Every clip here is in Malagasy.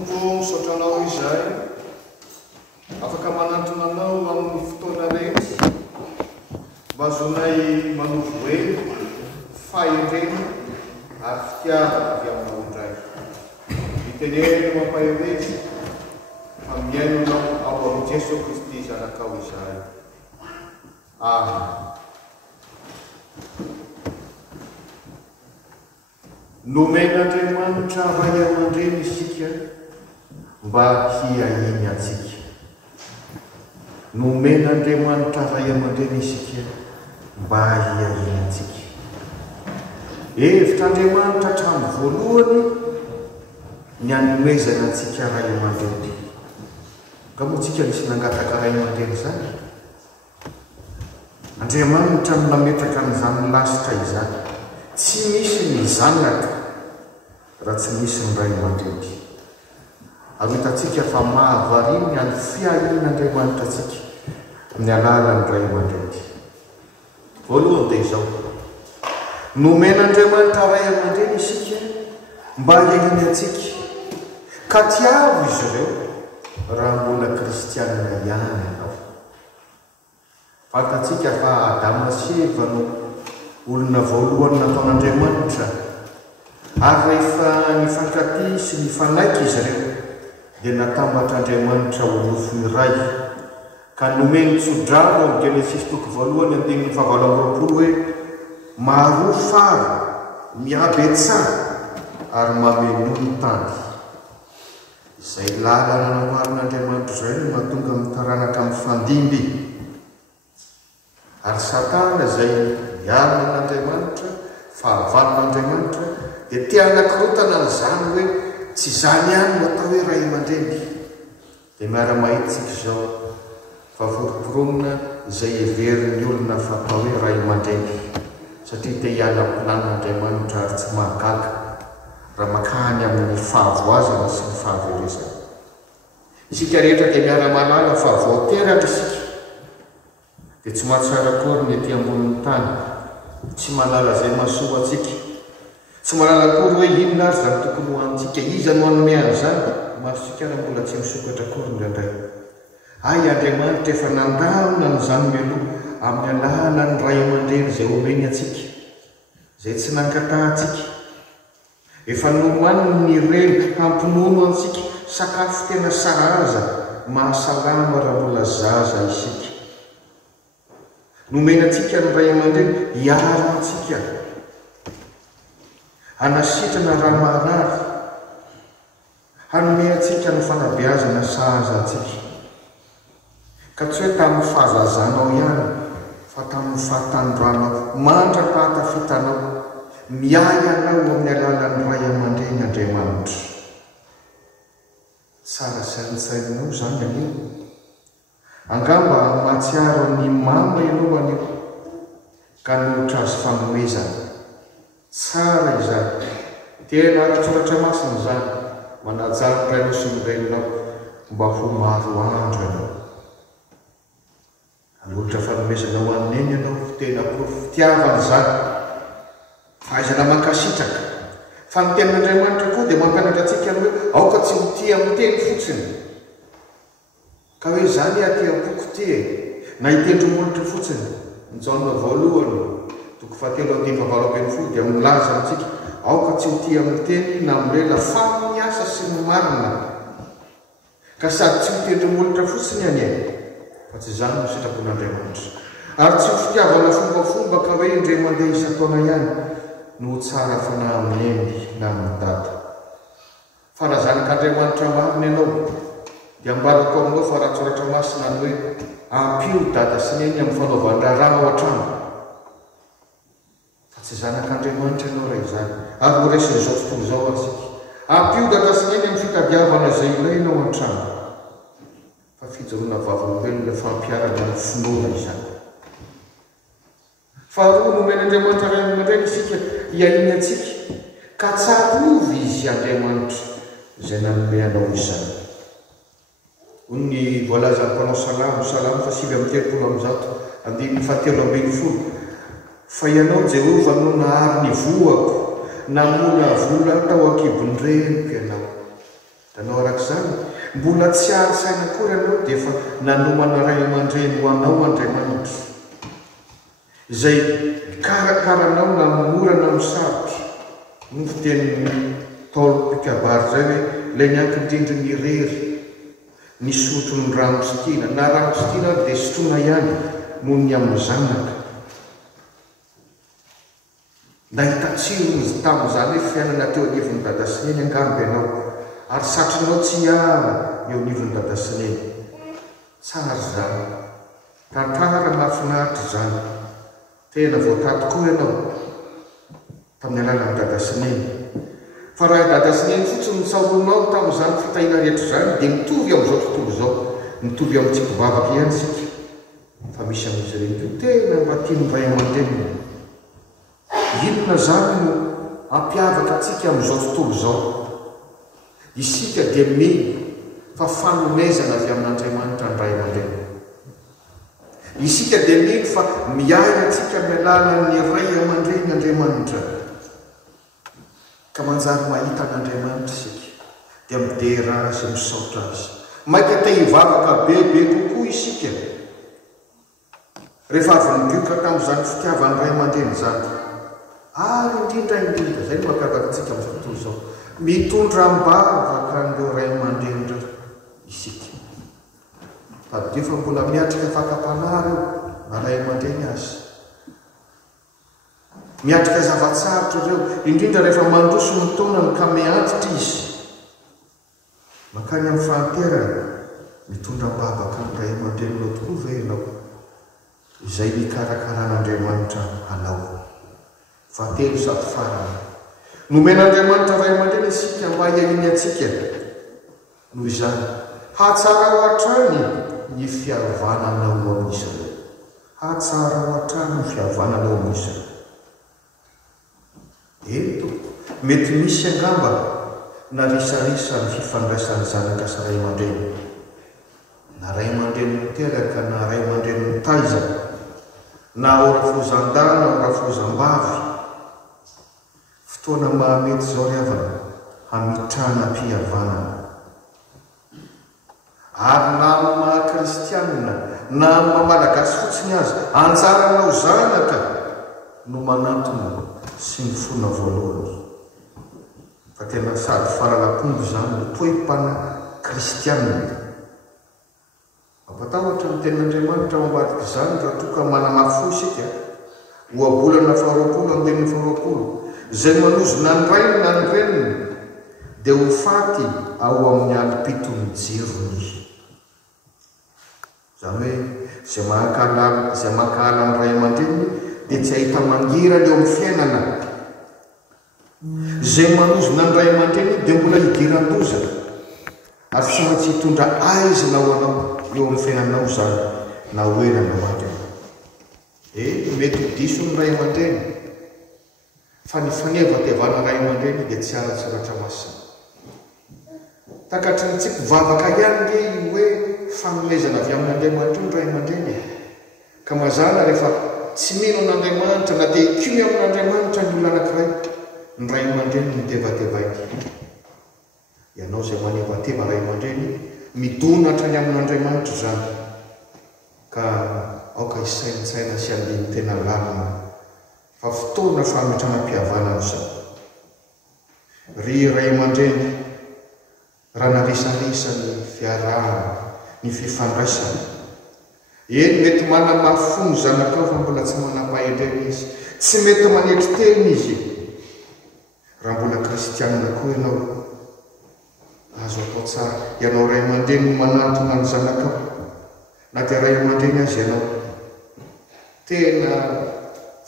tompo misotranao izay afaka manantonanao amin'ny fotoana rehetra mba azonay manovo hoe fahendrena ary fitiavana avy aminao indray miteneny mampaheretra fa miainonao ao amin'ny Jesosy Kristy zanakao izay. Amen. Nomen'Andriamanitra ray aman-dreny isika mba hiahiny antsika. Nomen'Andriamanitra ray aman-dreny isika mba hiahiny antsika. Hevitr'Andriamanitra hatramin'ny voalohany ny hanomezana antsika ray aman-dreny. Ka moa tsika misy nangataka ray aman-dreny zany. Andriamanitra no nametraka an'izany lasitra izany. Tsy misy ny zanaka raha tsy misy ny ray aman-dreny. Ary hitantsika fa mahavariny any fiahin'Andriamanitra antsika amin'ny alalan'ny ray aman-dreny. Voalohany dia izao. Nomen'Andriamanitra ray aman-dreny isika mba hiahiny antsika. Ka tiavo izy ireo raha mbola kristianina ihany ianao. Fantatsika fa Adama sy Eva no olona voalohany nataon'Andriamanitra, ary rehefa nifankatia sy nifanaiky izy ireo dia natambatr'Andriamanitra ho nofo iray, ka nomeny tsodrano amin'ny Genesis toko voalohany andinin'ny fahavalo amby roapolo hoe maharoa fary miabetsara ary mameno ny tany. Izay lalana nambarin'Andriamanitra izay no mahatonga mitaranaka amin'ny fandimby. Ary Satana izay miarina n'Andriamanitra, fahavalon'Andriamanitra, dia tia anakorotana n'izany hoe tsy zany ihany no atao hoe ray aman-dreny. Dia miara-mahitsika izao fa foroporonina izay heverin'ny olona fatao hoe ray aman-dreny, satria te hiala plan'Andriamanitra ary tsy mahagaga raha makany amin'ny fahavoazana sy ny fahaverezana. Isika rehetra dia miara-malala fa voateraka isika dia tsy mahatsara akory ny ety ambonin'ny tany, tsy malala izay mahasoa antsika, tsy malala akory hoe inona ary zany tokony ho antsika, iza no hanome an'izany. Masika raha mbola tsy misokatra akory indraindray. Ay, Andriamanitra efa nandamina n'izany meloha amin'ny alalan'ny ray aman-dreny izay omeny antsika, izay tsy nankatahantsika. Efa nomany ny reny hampinono antsika sakafo tena sahaza, mahasalama raha mbola zaza isika. Nomena antsika ny ray aman-dreny hiaro antsika, hanasitrana raha maharary, hanome antsika ny fanabeazana sahaza antsika. Ka tsy hoe tamin'ny fahazazanao ihany, fa tamin'ny fahatandranao, mandra-pahatafitanao, miay anao amin'ny alalan'ny ray aman-dreny Andriamanitra. Tsara saintsainao zany anio. Angamba mahatsiaro ny mama ianao anio ka nohitra azy fanomezana. Tsara izany. Tena ara-tsoratra masina izany, manajary rainao sy ny reninao mba ho maro andro ianao. Anohitra fanomezana ho aneny ianao tena fitiavana izany, fahaizana mankasitraka. Fa ny tenin'Andriamanitra koa dia mampianatra antsika hoe aoka tsy ho tia amin'ny teny fotsiny, ka hoe zany aty am-poko ty na hitendromolotra fotsiny. Ny Jaona voalohany toko 7:7 dia milaza amintsika aoka tsy ho tia amin'ny teny na milela fa miasa sy ny marina, ka sady tsy ho tendromolotra fotsiny any e, fa tsy zany no sitrapon'Andriamanitra. Ary tsy ho fitiavana fombafomba ka hoe indray mandeha isa-taona ihany no tsara fanahy amin'ny eny na amin'ny dada. Fa raha zanak'Andriamanitra marina ianao dia ambarako aminao fa raha tsoratra masina ny hoe ampio dada sy neny amin'ny fanaovan-draharaha ao an-trano. Fa tsy zanak'Andriamanitra ianao raha izany. Ary ho resin'izao tontolo izao antsika, ampio dada sy neny amin'ny fitadiavana izay ilainao an-trano. Fa fijoroana vavolombelona fampiarana ny finoana izany. Faharoa, nomen'Andriamanitra ray aman-dreny isika hiahiny antsika, ka tsarovy izy Andriamanitra izay nanome anao izany. Hoy ny voalazan'ny mpanao salamo, salamo 7:3-7:12. Fa ianao Jehova no nahary ny voako, namola vola tao an-kibon'ny reniko ianao. tanao arak'izany mbola tsy ary saina kory ianao dia efa nanomana ray aman-dreny ho anao Andriamanitra izay karakaranao na morana misarotra ny fitenin'ny Paoly Pikabary zay hoe ilay ny ankin-drindry ny rery ny sotro ny ramositiana na ramositiana dia sotroina ihany noho ny amin'ny zanaka. Nahita tsirony tamin'izany hoe fiainana teo anivon'ny dada sy neny angamby ianao ary satrinao tsy ihany eo anivon'ny dada sy neny. Tsara izany, tantara mahafinaritra izany, tena voatady koa ianao tamin'ny alalan'ny dada sy neny. Fa raha dada sy neny fotsiny nitsaoronao tamin'izany fitahiana rehetra izany dia mitovy amin'izao tontolo izao, mitovy amin'ny tsikivavaka ihany sika. Fa misy amin'izy ireny koa tena mba tiany ray aman-dreniny. Inona zany no ampiavaka antsika amin'izao tontolo izao? Isika dia mily fa fanomezana avy amin'Andriamanitra ny ray aman-dreny. Isika dia mily fa miaina antsika amin'ny alalan'ny ray aman-dreny Andriamanitra. Ka manjary mahita an'Andriamanitra isika dia midera azy misaotra azy. Maika te hivavaka bebe kokoa isika rehefa avy nibioka tamin'izany fitiavan'ny ray aman-dreny izany. Ary indrindra izay no mampiavaka antsika amin'izao tontolo izao. Mitondra mbavaka an'ireo ray aman-dreny ireo isika. Taddio fa mbola miatrika fakam-panahy ireo na ray aman-dreny azy. Miatrika zavatsarotra ireo, indrindra rehefa mandroso ny taonany ka miantitra izy. Mankany amin'ny fahanterana, mitondra mbavaka amin'ny ray aman-dreny anao tokoa ve ianao? Izay nikarakaran'Andriamanitra anao. Fahatelo sady farany. Nomen'Andriamanitra ray aman-dreny isika mba hiahiny antsika. Noho izany, hatsara ho hatrany ny fihavananao amin'izy ireo. Hatsara ho hatrany ny fihavananao amin'izy ireo. Eto, mety misy angamba na risarisa ny fifandraisan'ny zanaka sy ray aman-dreny. Na ray aman-dreny miteraka na ray aman-dreny mitaiza, na ora fozan-dana ora fozam-bavy. Fotoana mahamety zao ry havana hamitrana mpihavanana. Ary na amin'ny maha-kristianina na amin'ny maha-malagasy fotsiny azy, anjaranao zanaka no manantona sy ny fona voalohany. Fa tena sady faralakombo izany no toe-pana kristianina. Mampatahotra ny tenin'Andriamanitra mambadika izany raha toa ka manamafo isika ho abolana 20 izay manozona ny rainy na ny reniny dia ho faty ao amin'ny alipitony jirony. Izany hoe izay mankahala ny ray aman-dreny dia tsy ahita mangirana eo amin'ny fiainana. Izay manozona ny ray aman-dreny dia mbola hidiran-doza ary tsy maintsy hitondra aizina ho anao eo amin'ny fiainanao izany na hoenanao andreny. Mety ho diso ny ray aman-dreny, fa ny fanevatevana ray aman-dreny dia tsy ara-tsoratra masina. Takatry ny tsikivavaka ihany nge hoe fanomezana avy amin'Andriamanitra ny ray aman-dreny. Ka mazana rehefa tsy mino an'Andriamanitra na dia hikimy amin'Andriamanitra ny olona anankiray, ny ray aman-dreny mitevatevainy. Ianao izay manevateva ray aman-dreny, midonatra ny amin'Andriamanitra izany, ka aoka hisainsaina sy andiny tena lalina. Fa fotoana famitranam-pihavanana izao. Ry ray aman-dreny, raha naresaresa ny fiarahana, ny fifandraisana. Mety manamafo ny zanakao fa mbola tsy manam-pahendrena izy. Tsy mety manetry teny izy. Raha mbola kristianina koa ianao, azo atao tsara. Ianao ray aman-dreny no manantona ny zanakao. Na dia ray aman-dreny azy ianao. Tena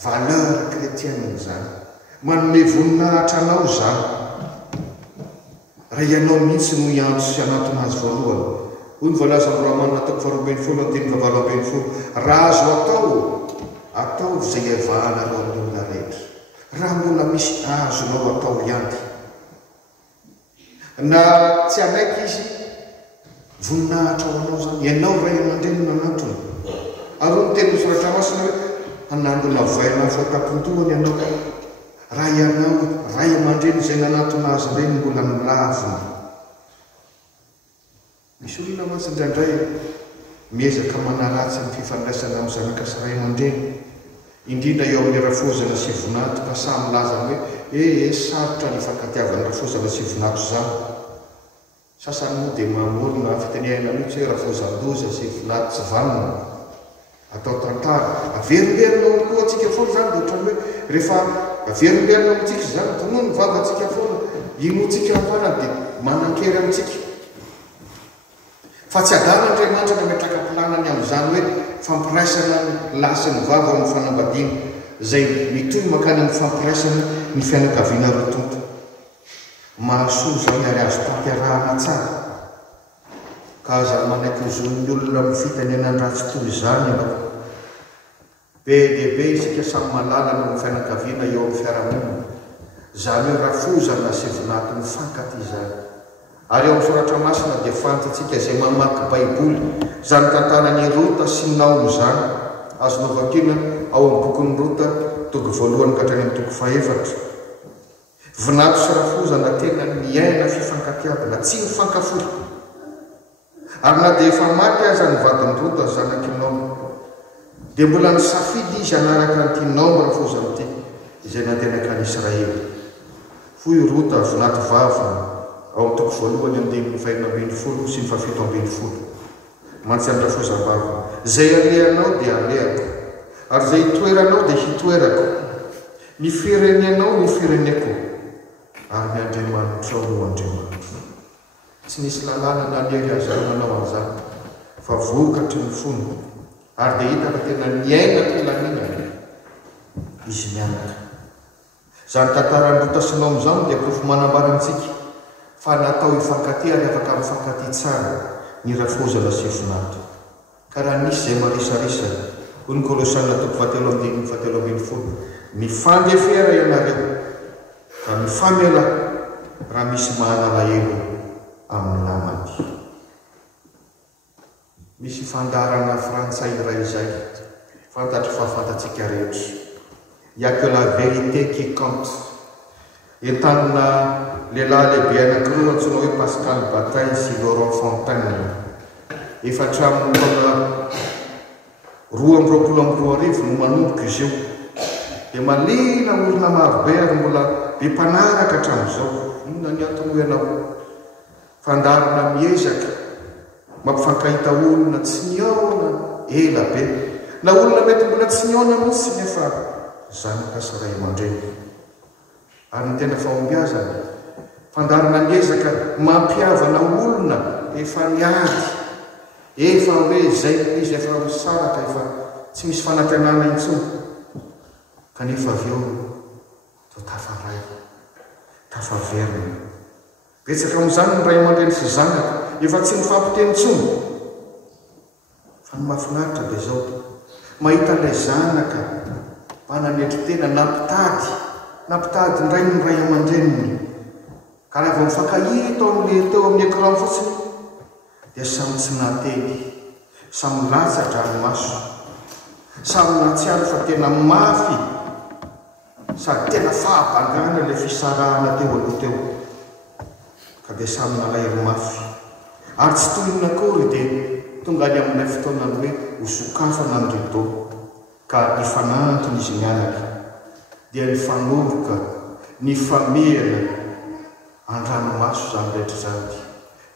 valeur kretianina izany. Manome voninahitra anao izany. Raha ianao mihitsy no hiantso sy hanantona azy voalohany. Hoy ny voalaza amin'ny Romanina 7:20, raha azo atao izay hiavanareo amin'ny olona rehetra. Raha mbola misy azonao atao ihany. Na tsy anaiky izy, voninahitra ho anao zany. Ianao ray aman-dreny nanantona. Ary ny teny soratra masina hoe hanangona vaina fahatapondohany ianao. Raha ianao ray aman-dreny izay nanantona azy ireny mbola milavina. misy olona mantsy indraindray miezaka manaratsy ny fifandraisana amin'ny zanaka sy ray aman-dreny indrindra eo amin'ny rafozana sy vonato ka samy laza hoe sarotra ny fankatiavany rafozana sy vonato zany sasany moa dia mamorona fitenehana mihitsy hoe rafozan-doza sy vonato tsy vanona atao tantara averimberinao koa atsika foana zany dia ohatrany hoe rehefa averimberinao amintsika zany tonoa ny vavantsika foana inotsika afana dia manan-kery amintsika fa tsy adaran'andriamanitra na metraka-pilanany amin'izany hoe fampiraisana lasa ny vava amin'ny fanambadiana izay mitoy makany amin'ny fampiraisana ny fianakaviana rotonto mahasoa zao ny ary azo tanterahana tsara ka aza manaiky hozon'ny olona mifitany anan-dratsy toy izany ianao be dehibe isika samy malalana amin'ny fianakaviana eo amin'ny fiarahamonina zany hoe rafozana sy vonato mifankaty izany ary eo amin'ny soratra masina dia fantatsika izay mamaky baiboly zany tantarany Rota sy Naomi zany azo novakina ao amin'ny bokin'ny Rota toko voalohany ka hatrany amin'ny toko fahaefatra vonato sy rafozana tena miaina fifankatiavana tsy mifankafory ary na dia efa maty aza ny vadiny Rota zanaky Naomi dia mbola nisafidy izy hanaraka an'ity Naomi rafozana ity izay nantenaka any Israely foy Rota vonato vava ao amin'ny toko voalohany amin'ny fahaenina ambin'ny folo sy ny fahafito ambin'ny folo mantsy any rafozam-bava zay alehanao dia alehako ary zay hitoeranao dia hitoerako ny firenenao ny fireneko ary ny Andriamanitra no Andriamanitra tsy nisy lalàna nanery azy ao manao an'izany fa vokatry ny fony ary dia hita fa tena niaina filaminana izy mianaka zany tantarany Rota sy Naomi zany dia profo manambara antsika fa natao hifankaty ary afaka mifankaty tsara ny rafozana sy vonato ka raha nisy izay marisarisa hoy ny Kolosana toko fahatelo ambin'ny folo mifandefera ianareo ka mifamela raha misy mahanalahelo amin'ny namany misy fandarana frantsay iray izay fantatry fa fantatsika rehetra il y a que la vérité qui compte entanina lehilahy lehibe anankiroa antsoina hoe Pascal Bataille sy Laurent Fontaine efatra amin'ny taona 2022 no manomboka izy io dia malina olona marobe ary mbola be mpanaraka hatramin'izao inona ny antony hoe ianao fandarana miezaka mampifankahita olona tsy niaona ela be na olona mety mbola tsy niaona mihitsy nefa zanaka sy ray aman-dreny ary ny tena fahombiazana fandarana miezaka mampiavana olona efa niady efa hoe zay izy efa misaraka efa tsy misy fanantenana intsony kanefa avy eo to tafaray tafaverina betsaka amin'izany ny ray aman-dreny sy zanaka efa tsy mifampitenitsony fa ny mahafinaritra dia zao mahita ilay zanaka mananetry tena nampitady ndray ny ray aman-dreniny ka raha vao mifankahita amin'le teo amin'ny écran fotsiny dia samy tsy nateny samy latsatra ranomaso samy natsiaro fa tena mafy sady tena fahabangana le fisarahana teo aloha teo ka dia samy nalahelo mafy ary tsy toyina akory dia tonga any amin'ilay fotoanany hoe hosokafana ny rideau ka nifanantony izy mianaka dia nifanoroka nifamehana an-dranomaso zany rehetra zany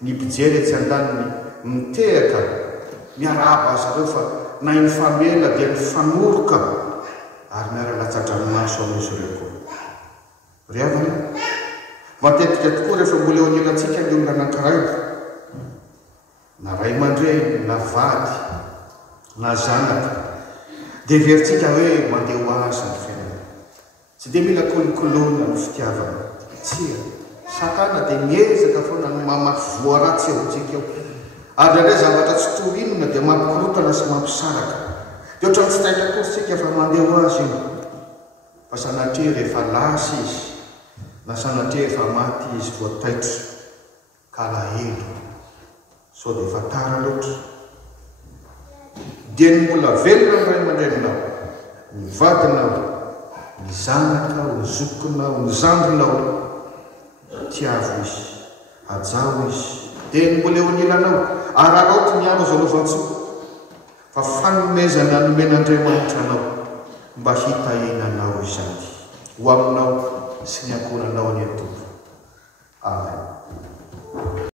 ny mpijery etsy an-daniny mitehaka miarahaba azy reo fa na nifamehana dia nifanoroka ary miara-latsa-dranomaso amin'izy ireo koa ry havana matetika tokoa rehefa mbola eo anelantsika ny olona anankiray na ray aman-dreny na vady na zanaka dia veritsika hoe mandeha ho azy ny fiainana tsy dia mila kolokolona ny fitiavana tsia satana dia miezaka foana ny mamafy voaratsy eo tsika eo ary ndray zavatra tsy torinona dia mampikorotana sy mampisaraka dia ohatrany tsy taitra korytsika fa mandeha ho azy io fa sanatria rehefa lasy izy na sanatria efa maty izy voataitra ka alahelo sao dia efa tara loatra dia ny mbola velona ny ray aman-dreninao ny vadinao ny zanakao ny zokonao ny zandrinao tiavo izy ajao izy dia mbola eo anilanao arahaoty miaro zalovatsoa fa fanomezana anomen'Andriamanitra anao mba hitahinanao izany ho aminao sy ny ankonanao any an-tovo. Amen.